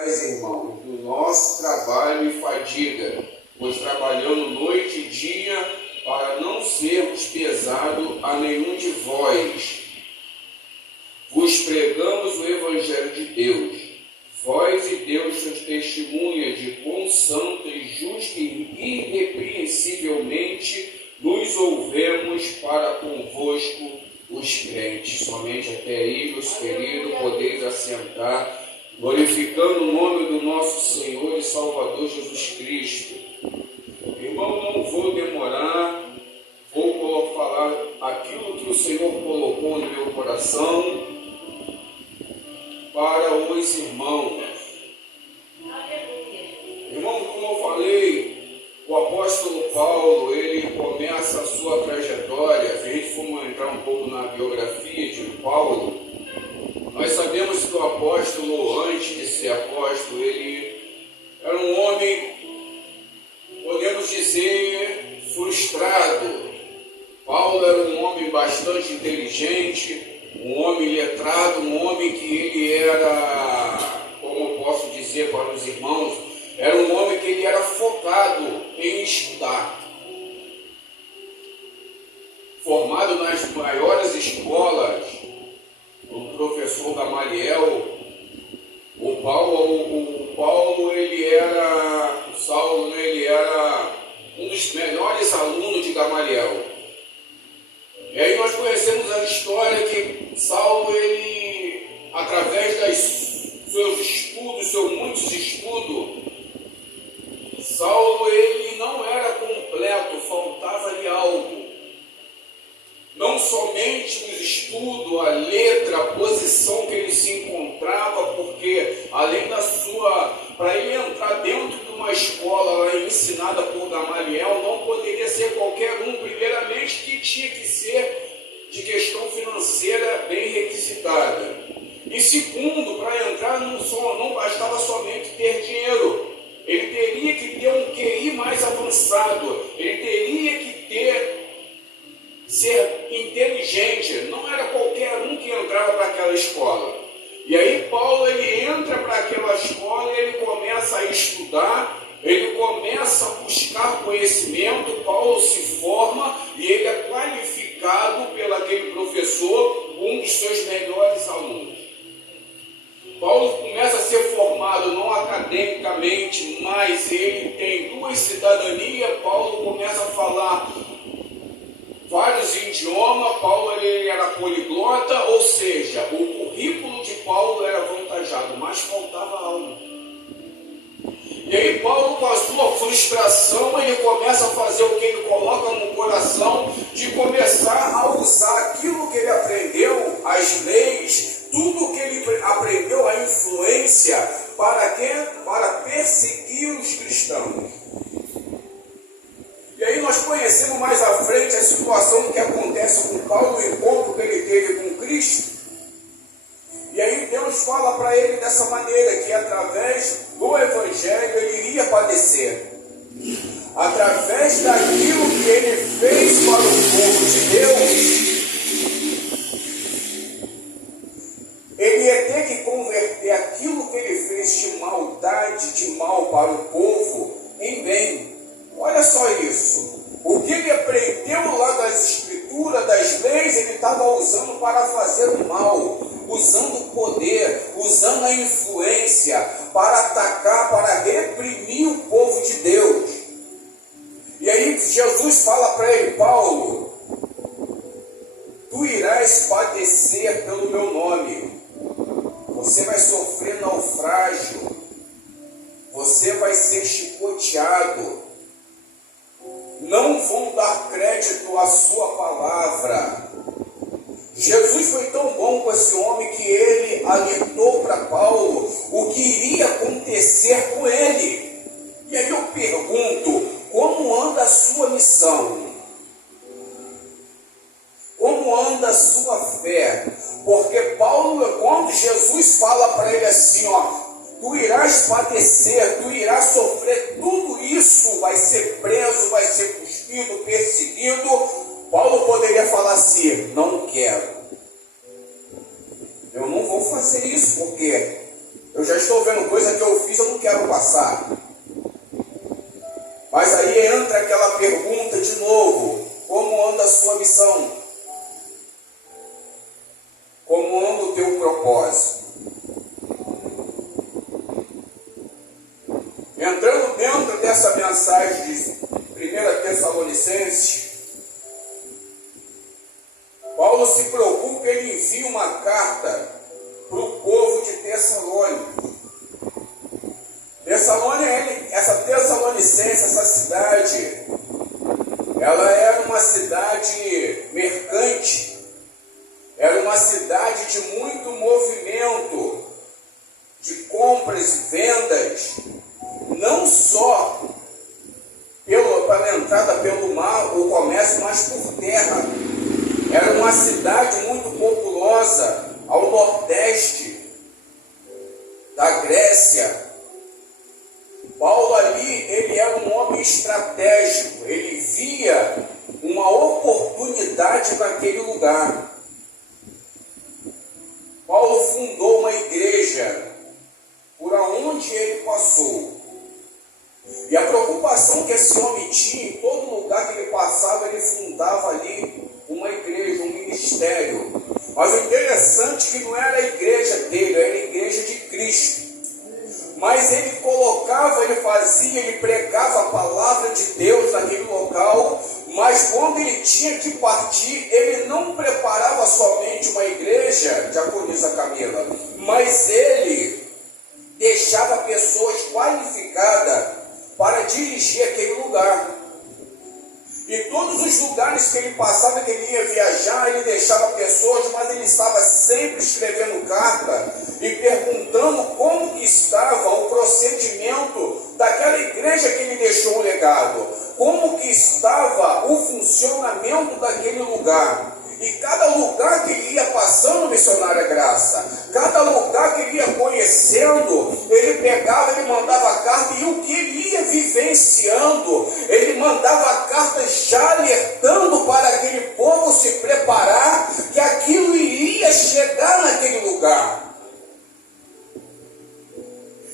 Mas, irmãos, do nosso trabalho e fadiga, pois trabalhando noite e dia para não sermos pesados a nenhum de vós. Vos pregamos o Evangelho de Deus. Vós e Deus sois testemunhas de quão santo e justo e irrepreensivelmente nos ouvemos para convosco os crentes. Somente até aí, meus queridos, podeis assentar, glorificando o nome do nosso Senhor e Salvador Jesus Cristo. Irmão, não vou demorar, vou falar aquilo que o Senhor colocou no meu coração para os irmãos. Irmão, como eu falei, o apóstolo Paulo, ele começa a sua trajetória. Se a gente for entrar um pouco na biografia de Paulo, nós sabemos que o apóstolo, antes de ser apóstolo, ele era um homem, podemos dizer, frustrado. Paulo era um homem bastante inteligente, um homem letrado, um homem que ele era, como eu posso dizer para os irmãos, era um homem que ele era focado em estudar. Formado nas maiores escolas, o professor Gamaliel, o Saulo, ele era um dos melhores alunos de Gamaliel. E aí nós conhecemos a história que Saulo, ele, através dos seus estudos, seus muitos estudos, Saulo, ele não era completo, faltava-lhe algo. Não somente os estudos, a letra, a posição que ele se encontrava, porque além para ele entrar dentro de uma escola lá ensinada por Gamaliel, não poderia ser qualquer um, primeiramente que tinha que ser de questão financeira bem requisitada. E segundo, para entrar não bastava somente ter dinheiro, ele teria que ter um QI mais avançado, ele teria que ser inteligente, não era qualquer um que entrava para aquela escola. E aí Paulo, ele entra para aquela escola, ele começa a estudar, ele começa a buscar conhecimento. Paulo se forma e ele é qualificado pelo aquele professor, um dos seus melhores alunos. Paulo começa a ser formado não academicamente, mas ele tem duas cidadanias. Paulo começa a falar vários idiomas. Paulo, ele era poliglota, ou seja, o currículo de Paulo era avantajado, mas faltava algo. E aí Paulo, com a sua frustração, ele começa a fazer o que ele coloca no coração, de começar a usar aquilo que ele aprendeu, as leis, tudo que ele aprendeu, a influência, para quê? Para perseguir os cristãos. E aí nós conhecemos mais à frente a situação que acontece com Paulo, o encontro que ele teve com Cristo. E aí Deus fala para ele dessa maneira, que através do Evangelho ele iria padecer. Através daquilo que ele fez para o povo de Deus, ele ia ter que converter aquilo que ele fez de maldade, de mal para o povo, em bem. Olha só isso. O que ele aprendeu lá das escrituras, das leis, ele estava usando para fazer o mal, usando o poder, usando a influência para atacar, para reprimir o povo de Deus. E aí Jesus fala para ele: Paulo, tu irás padecer pelo meu nome, você vai sofrer naufrágio, você vai ser chicoteado, não vão dar crédito à sua palavra. Jesus foi tão bom com esse homem que ele alertou para Paulo o que iria acontecer com ele. E aí eu pergunto, como anda a sua missão? Como anda a sua fé? Porque Paulo, quando Jesus fala para ele assim, tu irás padecer, tu irás sofrer tudo isso, vai ser preso, vai ser cuspido, perseguido. Paulo poderia falar assim: não quero, eu não vou fazer isso, porque Eu já estou vendo coisa que eu fiz, eu não quero passar. Mas aí entra aquela pergunta de novo: como anda a sua missão? Como anda o teu propósito? Entrando dentro dessa mensagem de 1 Tessalonicenses, Paulo se preocupa, ele envia uma carta para o povo de Tessalônica. Essa Tessalonicense, essa cidade, ela era uma cidade mercante, era uma cidade de muito movimento, de compras e vendas, não só para a entrada pelo mar, o comércio, mas por terra. Era uma cidade muito populosa ao nordeste da Grécia. Paulo ali, ele era um homem estratégico, ele via uma oportunidade naquele lugar. Paulo fundou uma igreja por onde ele passou. E a preocupação que esse homem tinha, em todo lugar que ele passava, ele fundava ali uma igreja, um ministério. Mas o interessante é que não era a igreja dele, era a igreja de Cristo. Mas ele colocava, ele fazia, ele pregava a palavra de Deus naquele local. Mas quando ele tinha que partir, ele não preparava somente uma igreja, diaconisa Camila, mas ele deixava pessoas qualificadas para dirigir aquele lugar. E todos os lugares que ele passava, que ele ia viajar, ele deixava pessoas, mas ele estava sempre escrevendo carta e perguntando como que estava o procedimento daquela igreja que ele deixou o legado, como que estava o funcionamento daquele lugar. E cada lugar que ele ia passando, missionária Graça, cada lugar que ele ia conhecendo, ele pegava, ele mandava carta, e o que ele ia vivenciando, ele mandava cartas já alertando para aquele povo se preparar, que aquilo iria chegar naquele lugar.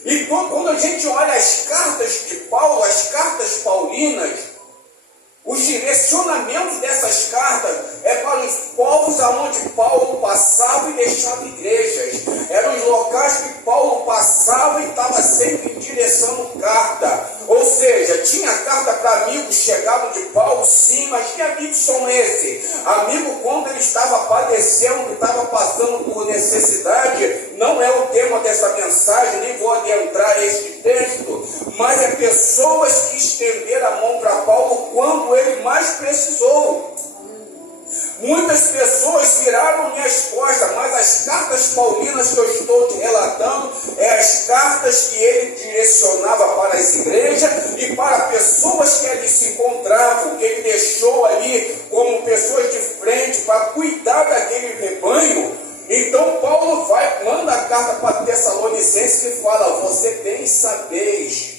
E quando a gente olha as cartas de Paulo, as cartas paulinas, os direcionamentos dessas cartas é para os povos aonde Paulo passava e deixava igrejas. Eram os locais que Paulo passava e estava sempre direcionando carta. Ou seja, tinha carta para amigos chegados de Paulo, sim, mas que amigos são esses? Amigo quando ele estava padecendo, estava passando por necessidade, não é o tema dessa mensagem, nem vou adentrar este texto, mas é pessoas que estenderam a mão para Paulo quando ele mais precisou. Muitas pessoas viraram minhas costas, mas as cartas paulinas que eu estou te relatando é as cartas que ele direcionava para as igrejas e para pessoas que ali se encontravam, que ele deixou ali como pessoas de frente para cuidar daquele rebanho. Então Paulo manda a carta para Tessalonicenses e fala: você bem sabeis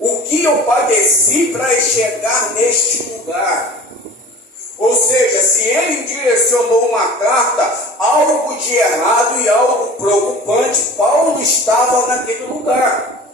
o que eu padeci para chegar neste lugar. Ou seja, se ele direcionou uma carta, algo de errado e algo preocupante, Paulo estava naquele lugar.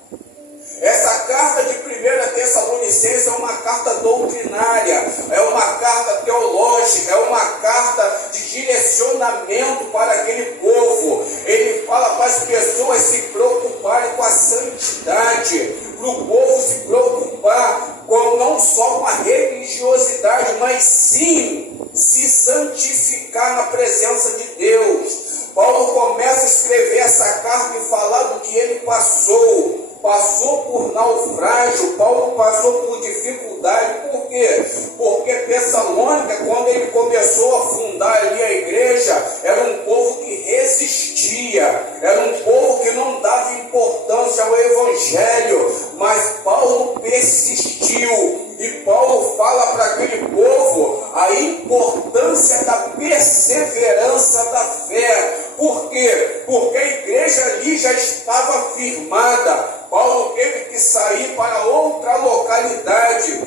Essa carta de 1 Tessalonicenses é uma carta doutrinária, é uma carta teológica, é uma carta de direcionamento para aquele povo. Ele fala para as pessoas se preocuparem com a santidade, para o povo se preocupar não só com a religiosidade, mas sim se santificar na presença de Deus. Paulo começa a escrever essa carta e falar do que ele passou por naufrágio, Paulo passou por dificuldade. Por quê? Porque Tessalônica, quando ele começou a fundar ali a igreja, era um povo que resistia, era um povo que não dava importância ao evangelho, mas Paulo persistiu. E Paulo fala para aquele povo a importância da perseverança da fé. Por quê? Porque a igreja ali já estava firmada. Paulo teve que sair para outra localidade.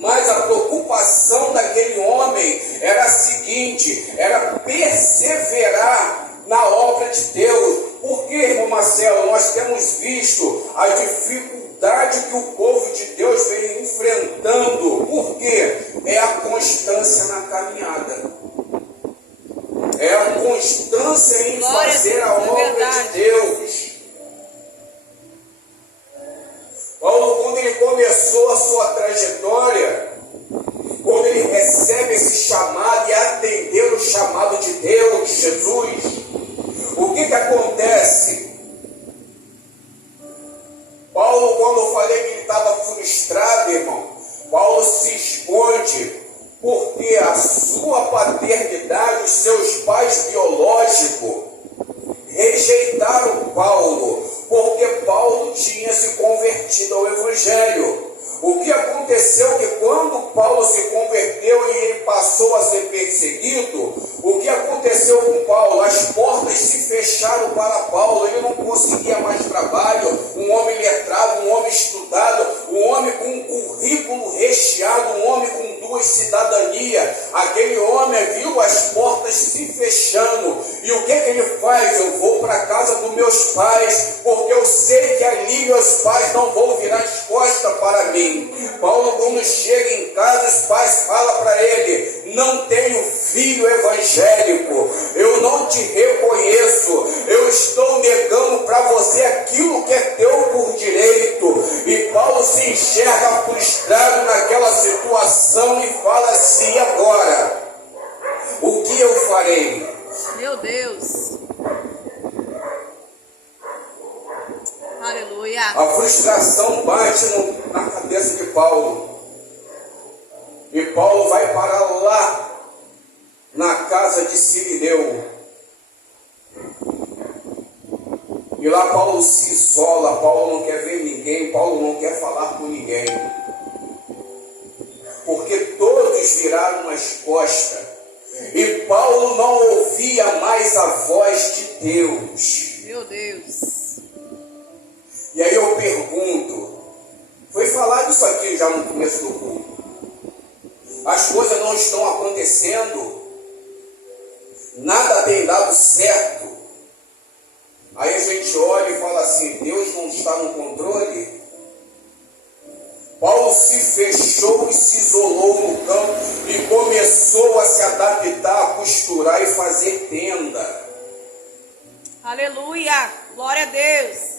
Mas a preocupação daquele homem era a seguinte: era perseverar na obra de Deus. Por Porque, irmão Marcelo, nós temos visto a dificuldade que o povo de Deus vem enfrentando. Por quê? É a constância na caminhada. É a constância em fazer a obra de Deus. Paulo, quando ele começou a sua trajetória, quando ele recebe esse chamado e atender o chamado de Deus, Jesus, o que acontece? Paulo, quando eu falei que ele estava frustrado, irmão, Paulo se esconde porque a sua paternidade, os seus pais biológicos rejeitaram Paulo, porque Paulo tinha se convertido ao Evangelho. O que aconteceu é que quando Paulo se converteu e ele passou a ser perseguido, o que aconteceu com Paulo? As portas se fecharam para Paulo, ele não conseguia mais trabalho, um homem letrado, um homem estudado, um homem com um currículo recheado, um homem com 2 cidadanias. Aquele homem viu as portas se fechando, e o que ele faz? Eu vou para a casa dos meus pais, porque eu sei que ali meus pais não vão virar as costas para mim. Paulo, quando chega em casa, os pais falam para ele: não tenho filho evangélico, eu não te reconheço, eu estou negando para você aquilo que é teu por direito. E Paulo se enxerga frustrado naquela situação e fala assim: e agora? O que eu farei? Meu Deus. Aleluia. A frustração bate na cabeça de Paulo. E Paulo vai para lá, na casa de Cirineu. E lá Paulo se isola, Paulo não quer ver ninguém, Paulo não quer falar com ninguém. Porque todos viraram as costas. E Paulo não ouvia mais a voz de Deus. Meu Deus. E aí eu pergunto, foi falado isso aqui já no começo do culto. As coisas não estão acontecendo, nada tem dado certo. Aí a gente olha e fala assim: Deus não está no controle? Paulo se fechou e se isolou no campo e começou a se adaptar, a costurar e fazer tenda. Aleluia, glória a Deus.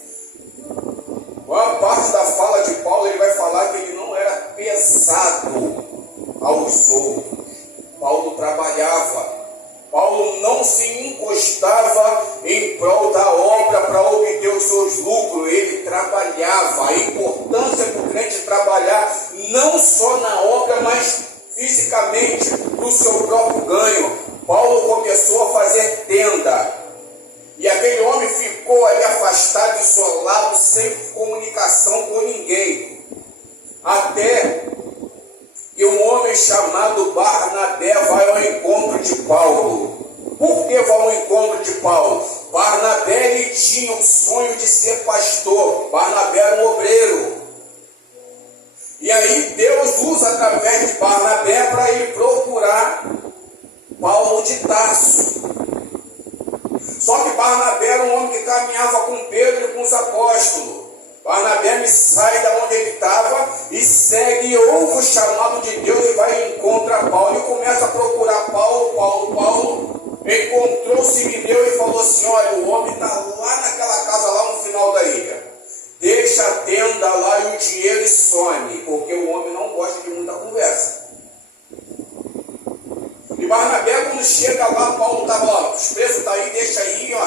Boa parte da fala de Paulo, ele vai falar que ele não era pesado aos outros. Paulo trabalhava. Paulo não se encostava em prol da obra para obter os seus lucros. Ele trabalhava. A importância do crente trabalhar não só na obra, mas fisicamente, no seu próprio ganho. Paulo começou a fazer tenda. E aquele homem ficou ali afastado, isolado, sem comunicação com ninguém. Até que um homem chamado Barnabé vai ao encontro de Paulo. Por que vai ao encontro de Paulo? Barnabé ele tinha um sonho de ser pastor. Barnabé era um obreiro. E aí Deus usa através de Barnabé para ele procurar Paulo de Tarso. Só que Barnabé era um homem que caminhava com Pedro e com os apóstolos. Barnabé sai da onde ele estava e segue, ouve o chamado de Deus e vai e encontra Paulo. E começa a procurar Paulo. Encontrou Cirineu e falou assim: olha, o homem está lá naquela casa, lá no final da ilha. Deixa a tenda lá e o dinheiro e some, porque o homem não gosta de muita conversa. E Barnabé, quando chega lá, Paulo estava, ó, os preços estão aí, deixa aí, ó.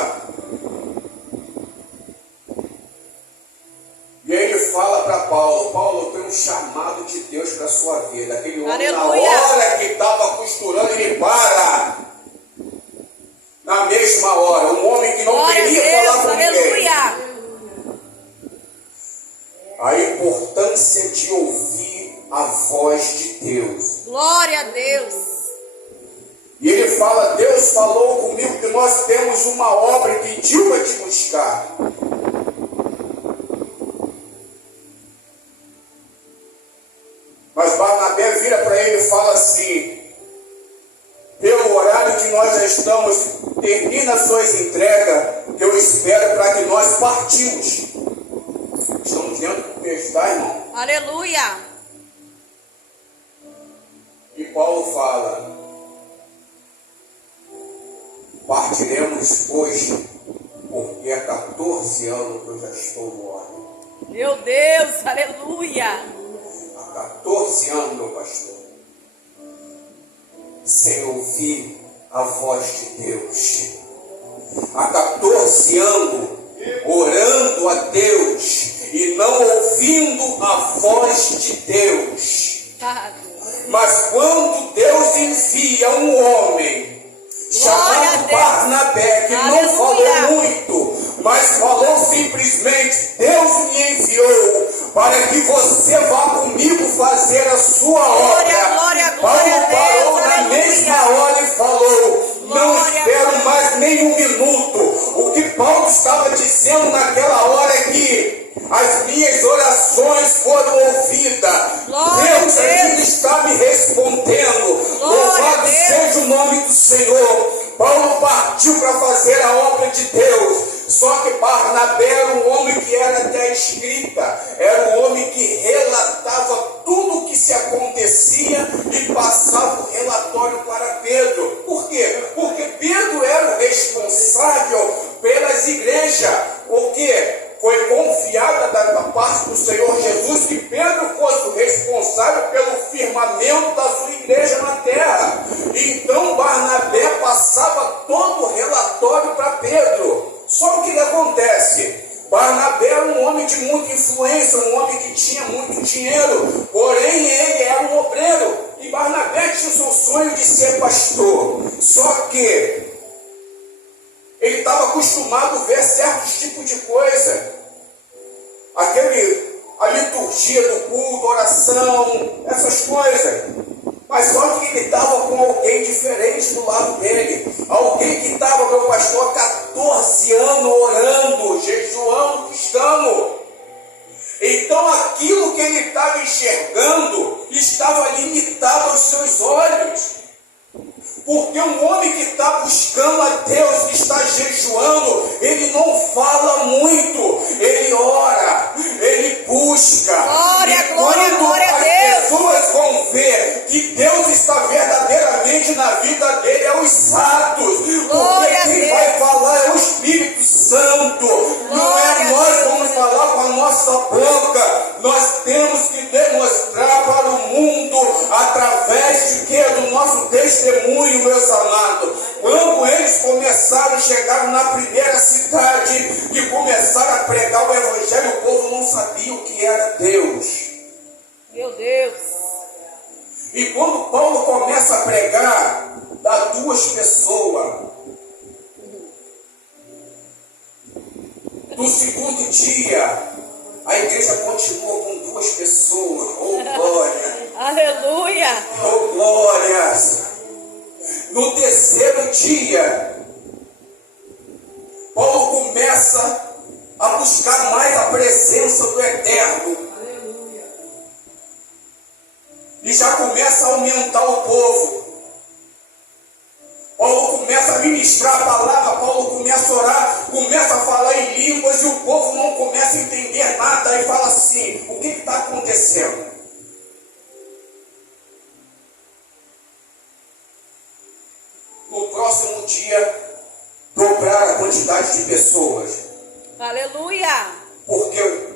E aí ele fala para Paulo: Paulo, eu tenho um chamado de Deus para a sua vida. Aquele homem, aleluia, na hora que estava costurando, ele para. Na mesma hora, um homem que não glória queria Deus, falar com aleluia. ninguém. A importância de ouvir a voz de Deus. Glória a Deus. E ele fala: Deus falou comigo que nós temos uma obra e pediu para te buscar. Mas Barnabé vira para ele e fala assim: pelo horário que nós já estamos, termina suas entregas, que eu eu espero para que nós partimos. Estamos dentro do texto, tá, irmão? Aleluia. E Paulo fala: partiremos hoje, porque há 14 anos que eu já estou no óleo. Meu Deus, aleluia. Há 14 anos, meu pastor, sem ouvir a voz de Deus. Há 14 anos orando a Deus e não ouvindo a voz de Deus. Mas quando Deus envia um homem chamado Barnabé, que não falou muito, mas falou simplesmente: Deus me enviou para que você vá comigo fazer a sua obra. Paulo parou na mesma hora e falou: não espero mais nem um minuto. O que Paulo estava dizendo naquela hora é que as minhas orações foram ouvidas. Deus aqui está me respondendo. Louvado seja o nome do Senhor. Paulo partiu para fazer a obra de Deus. Só que Barnabé era um homem que era até escrita, era um homem que relatava tudo o que se acontecia e passava o relatório para Pedro. Por quê? Porque Pedro era o responsável pelas igrejas. Porque foi confiada da parte do Senhor Jesus que Pedro fosse o responsável pelo firmamento da sua igreja na terra. Então Barnabé passava todo o relatório para Pedro. Só o que acontece? Barnabé era um homem de muita influência, um homem que tinha muito dinheiro, porém ele era um obreiro. E Barnabé tinha o seu sonho de ser pastor. Só que ele estava acostumado a ver certos tipos de coisa. A liturgia do culto, oração, essas coisas. Mas só que ele estava com alguém diferente do lado dele. Alguém que estava, meu pastor, há 14 anos orando, jejuando, cristão. Então aquilo que ele estava enxergando estava limitado aos seus olhos. Porque um homem que está buscando a Deus, que está jejuando, ele não fala muito, ele ora, ele busca. Glória, e glória, glória a Deus. as pessoas vão ver que Deus está verdadeiramente na vida dele, é os atos. Glória Porque quem vai falar é o Espírito Santo. Não é nós vamos falar com a nossa boca. Nós temos que demonstrar para o mundo através de quê? Do nosso testemunho, meus amados. Quando eles começaram, chegaram na primeira cidade e começaram a pregar o evangelho, o povo não sabia o que era Deus. Meu Deus. E quando Paulo começa a pregar, dá 2 pessoas. No segundo dia, a igreja continua com 2 pessoas. Oh, glória! Aleluia! Oh, glórias! No terceiro dia, Paulo começa a buscar mais a presença do Eterno. E já começa a aumentar o povo. Paulo começa a ministrar a palavra, Paulo começa a orar, começa a falar em línguas e o povo não começa a entender nada e fala assim: o que está acontecendo? No próximo dia, dobrar a quantidade de pessoas. Aleluia! Porque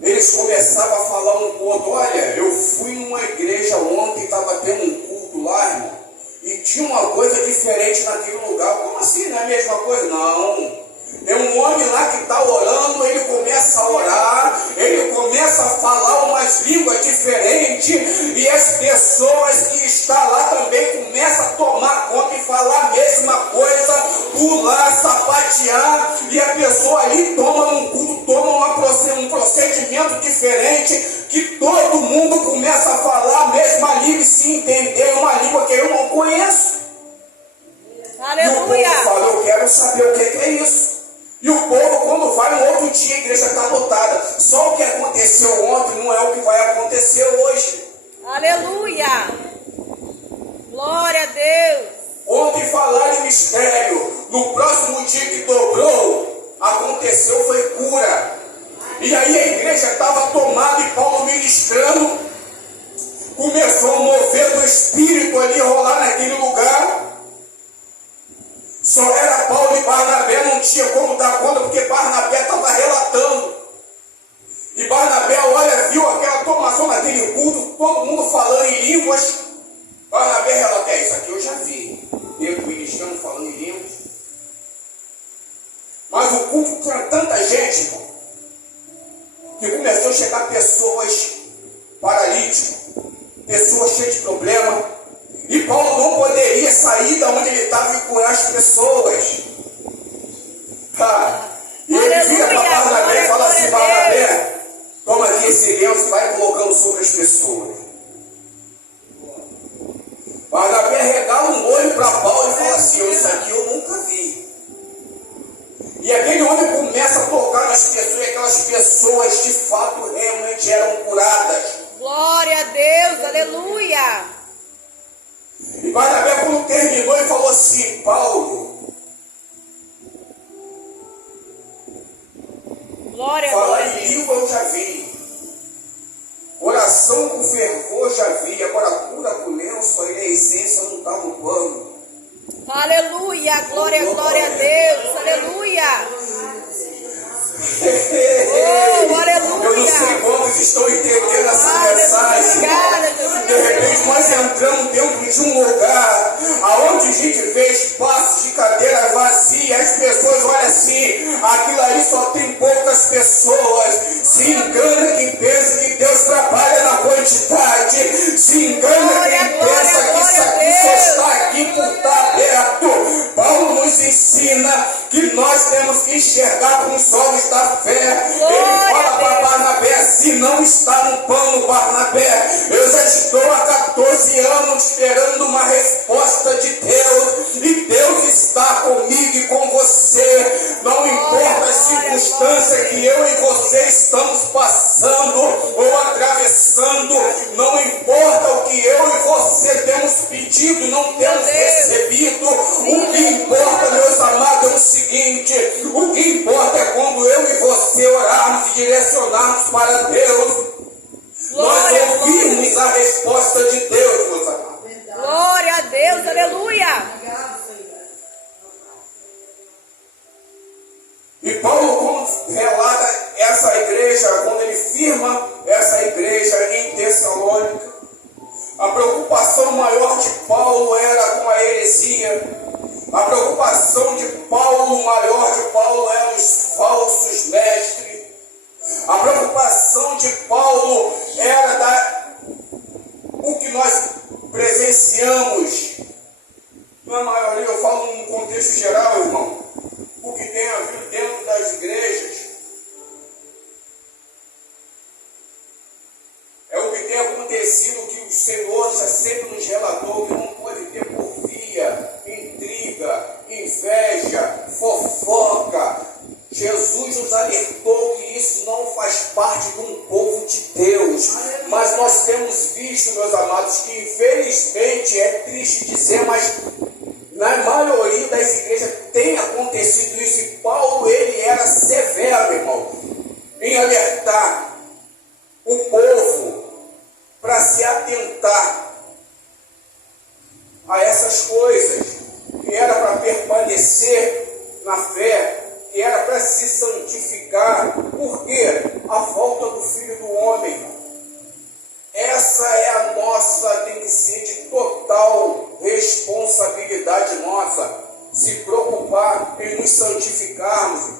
eles começavam a falar um com o outro: olha, eu fui numa igreja ontem, estava tendo um culto lá, irmão, e tinha uma coisa diferente naquele lugar. Como assim? Não é a mesma coisa? Não. É um homem lá que está orando, ele começa a orar, ele começa a falar umas línguas diferentes, e as pessoas que estão lá também começam a tomar conta e falar a mesma coisa, pular, sapatear, e a pessoa ali toma um culto, toma um procedimento diferente, que todo mundo começa a falar a mesma língua e se entender uma língua que eu não conheço. Aleluia! E o povo fala: eu quero saber o que é isso. E o povo, quando vai no outro dia, a igreja está lotada. Só o que aconteceu ontem não é o que vai acontecer hoje. Aleluia! Glória a Deus! Ontem falaram em mistério. No próximo dia que dobrou, aconteceu foi cura. E aí a igreja estava tomada e Paulo ministrando, começou a mover do Espírito ali, rolar naquele lugar. Só era Paulo e Barnabé, não tinha como dar conta, porque Barnabé estava relatando. E Barnabé, olha, viu aquela tomação naquele culto, todo mundo falando em línguas. Barnabé relata, isso aqui eu já vi. Pedro ministrando, falando em línguas. Mas o culto tinha tanta gente, irmão, que começou a chegar pessoas paralíticas, pessoas cheias de problema. E Paulo não poderia sair da onde ele estava e curar as pessoas. E ele vira para Barnabé e fala assim, Barnabé, toma aqui esse lenço e vai colocando sobre as pessoas. Barnabé regala um olho para Paulo e fala assim, isso aqui eu nunca vi. E aquele homem começa a tocar nas pessoas, e aquelas pessoas de fato realmente eram curadas. Glória a Deus, aleluia. E Barnabé, quando terminou, ele falou assim, Paulo, glória a falar Deus. em língua eu já vi, oração com fervor já vi, agora cura com lenço, aí a essência não está no pano. Aleluia, glória, glória a Deus, aleluia. Oh, aleluia. Eu não sei quantos estão entendendo essa mensagem. De repente nós entramos dentro de um lugar aonde a gente vê espaços de cadeiras vazias, as pessoas olham assim, aquilo ali só tem poucas pessoas. Se engana quem pensa que Deus trabalha na quantidade. Se engana quem pensa que isso aqui só está aqui por estar aberto. Paulo nos ensina que nós temos que enxergar com os olhos da fé. Ele fala para Barnabé, se não está no pano, Barnabé, eu já estou há 14 anos esperando uma resposta de Deus, e Deus está comigo e com você. Não importa as circunstâncias que eu e você estamos passando ou atravessando, não importa o que eu e você temos pedido e não temos recebido, o que importa, meus amados, é o seguinte, o que importa é quando eu e você orarmos e direcionarmos para Deus, nós ouvirmos a resposta de Deus, meus amados. Glória a Deus, aleluia. E Paulo, quando relata essa igreja, quando ele firma essa igreja em Tessalônica, a preocupação maior de Paulo era com a heresia. A preocupação de Paulo, maior de Paulo, eram os falsos mestres. A preocupação de Paulo era o que nós presenciamos. Na maioria, eu falo num contexto geral, irmão, o que tem havido dentro das igrejas. É o que tem acontecido, que o Senhor já sempre nos relatou, que não pode ter porfia, intriga, inveja, fofoca. Jesus nos alertou que isso não faz parte de um povo de Deus. Mas nós temos visto, meus amados, que infelizmente, é triste dizer, mas na maioria das igrejas tem acontecido isso. E Paulo, ele era severo, irmão, em alertar o povo para se atentar a essas coisas, que era para permanecer na fé, que era para se santificar. Por quê? A volta do Filho do Homem. Essa é a nossa, tem que ser de total responsabilidade nossa, se preocupar em nos santificarmos,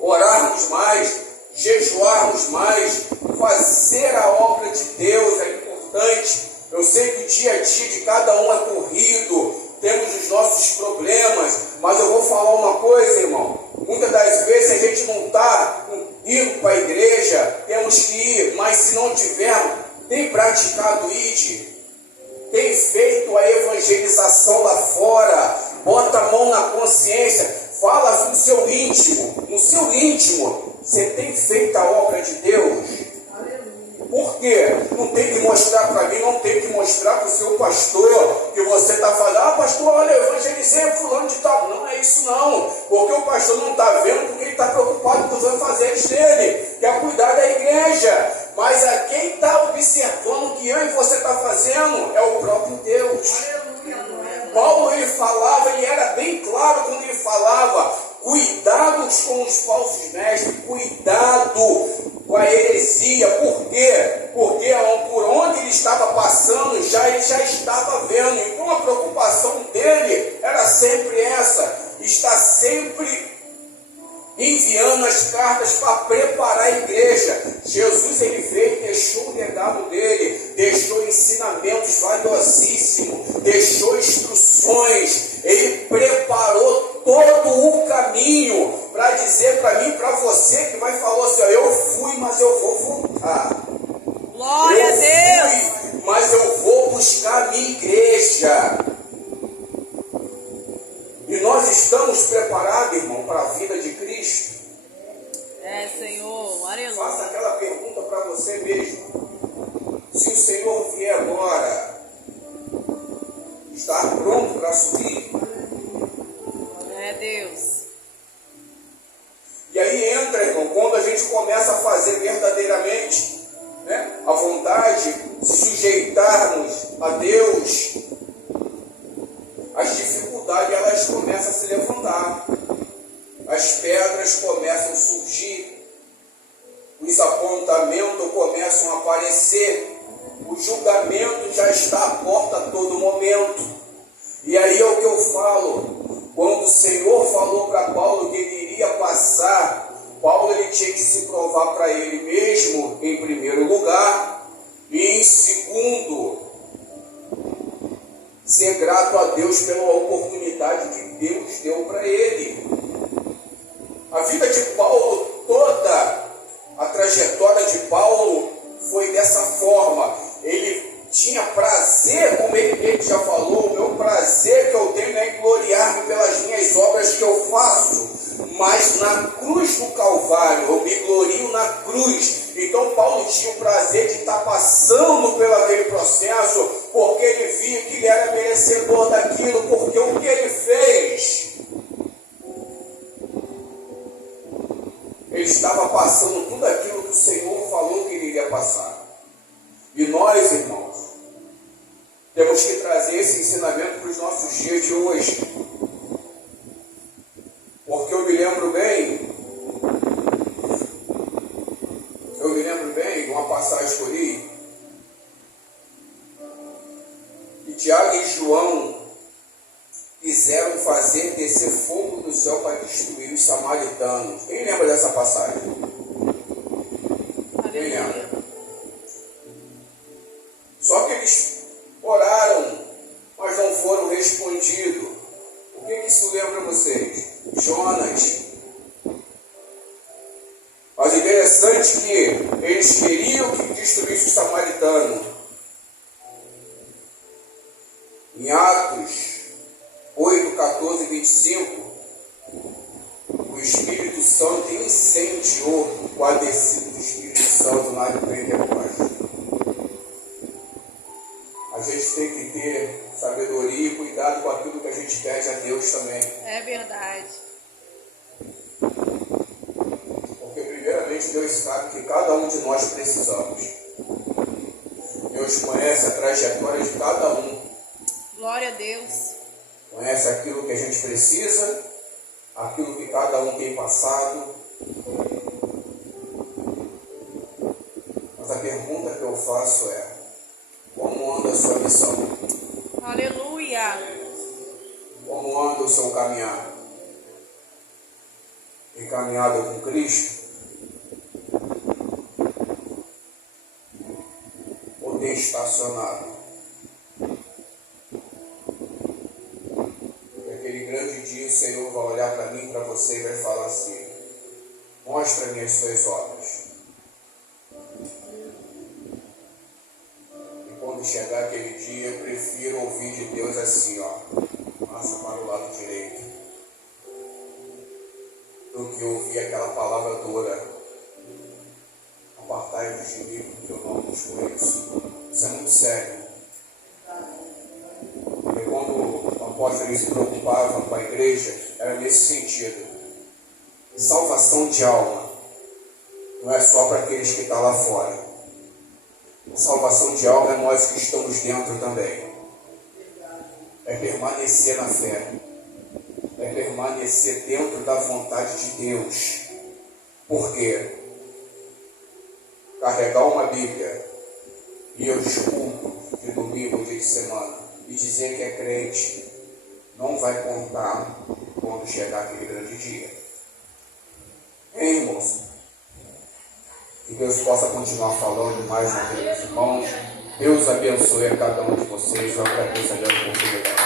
orarmos mais, jejuarmos mais, fazer a obra de Deus é importante. Eu sei que o dia a dia de cada um é corrido, temos os nossos problemas, mas eu vou falar uma coisa, irmão. Muitas das vezes a gente não está indo para a igreja, temos que ir, mas se não tivermos, tem praticado ID, tem feito a evangelização lá fora, bota a mão na consciência, fala no seu íntimo, você tem feito a obra de Deus? Por quê? Não tem que mostrar para mim, não tem que mostrar para o seu pastor que você está falando, ah, pastor, olha, eu evangelizei fulano de tal. Não é isso não, porque o pastor não está vendo, porque ele está preocupado com os afazeres dele, que é cuidar da igreja. Mas a quem está observando o que eu e você está fazendo é o próprio Deus. Paulo, ele falava, ele era bem claro quando ele falava, cuidados com os falsos mestres, cuidado com a heresia. Por quê? Porque por onde ele estava passando, ele já estava vendo. Então a preocupação dele era sempre essa, está sempre enviando as cartas para preparar a igreja. Jesus, ele veio e deixou o legado dele, deixou ensinamentos valiosíssimos, deixou instruções, ele preparou todo o caminho para dizer para mim, para você que vai falar assim, ó, eu fui, mas eu vou voltar. Glória a Deus. Fui, mas eu vou buscar a minha igreja. E nós estamos preparados, irmão, para a vida de Cristo? É, Senhor, aleluia. Faça aquela pergunta para você mesmo. Se o Senhor vier agora, estar pronto para subir? É, Deus. E aí entra, irmão, quando a gente começa a fazer verdadeiramente, né, a vontade, se sujeitarmos a Deus, as dificuldades elas começam a se levantar, as pedras começam a surgir, os apontamentos começam a aparecer, o julgamento já está à porta a todo momento. E aí é o que eu falo, quando o Senhor falou para Paulo que ele iria passar, Paulo ele tinha que se provar para ele mesmo, em primeiro lugar, e em segundo, ser grato a Deus pela oportunidade que Deus deu para ele. A vida de Paulo toda, a trajetória de Paulo foi dessa forma. Ele tinha prazer, como ele já falou, o meu prazer que eu tenho é gloriar-me pelas minhas obras que eu faço, mas na cruz do Calvário, eu me glorio na cruz. Então Paulo tinha o prazer de estar passando pelo aquele processo, porque ele via que ele era merecedor daquilo, porque o que ele fez, ele estava passando tudo aquilo que o Senhor falou que ele iria passar. E nós, irmãos, temos que trazer esse ensinamento para os nossos dias de hoje. Porque eu me lembro bem de uma passagem que eu li, que Tiago e João quiseram fazer descer fogo do céu para destruir os samaritanos. Quem lembra dessa passagem? Quem lembra? Só que eles oraram, mas não foram respondidos. O que isso lembra vocês? Jonas. Mas interessante que eles queriam que destruísse os samaritanos. Em Atos 8, 14 e 25, o Espírito Santo incendiou o descida do Espírito Santo na Pentecoste. A gente tem que ter sabedoria e cuidado com aquilo que a gente pede a Deus também. É verdade. Porque primeiramente Deus sabe que cada um de nós precisamos. Deus conhece a trajetória de cada um. Glória a Deus. Conhece aquilo que a gente precisa, aquilo que cada um tem passado. Mas a pergunta que eu faço é: como anda a sua missão? Aleluia. Como anda o seu caminhar? Encaminhado com Cristo? Ou tem estacionado? Naquele grande dia o Senhor vai olhar para mim e para você e vai falar assim: mostra-me as suas obras. Quando chegar aquele dia, eu prefiro ouvir de Deus assim, ó, passa para o lado direito, do que ouvir aquela palavra dura, apartai leves de mim, porque eu não os conheço. Isso é muito sério. Porque quando o apóstolo se preocupava com a igreja, era nesse sentido. Salvação de alma não é só para aqueles que estão lá fora. Salvação de alma é nós que estamos dentro também. É permanecer na fé. É permanecer dentro da vontade de Deus. Por quê? Carregar uma Bíblia, ir aos cultos de domingo, dia de semana, e dizer que é crente, não vai contar quando chegar aquele grande dia. Hein, irmãos? Que Deus possa continuar falando mais na vida dos irmãos. Deus abençoe a cada um de vocês. Eu agradeço a Deus por oportunidade.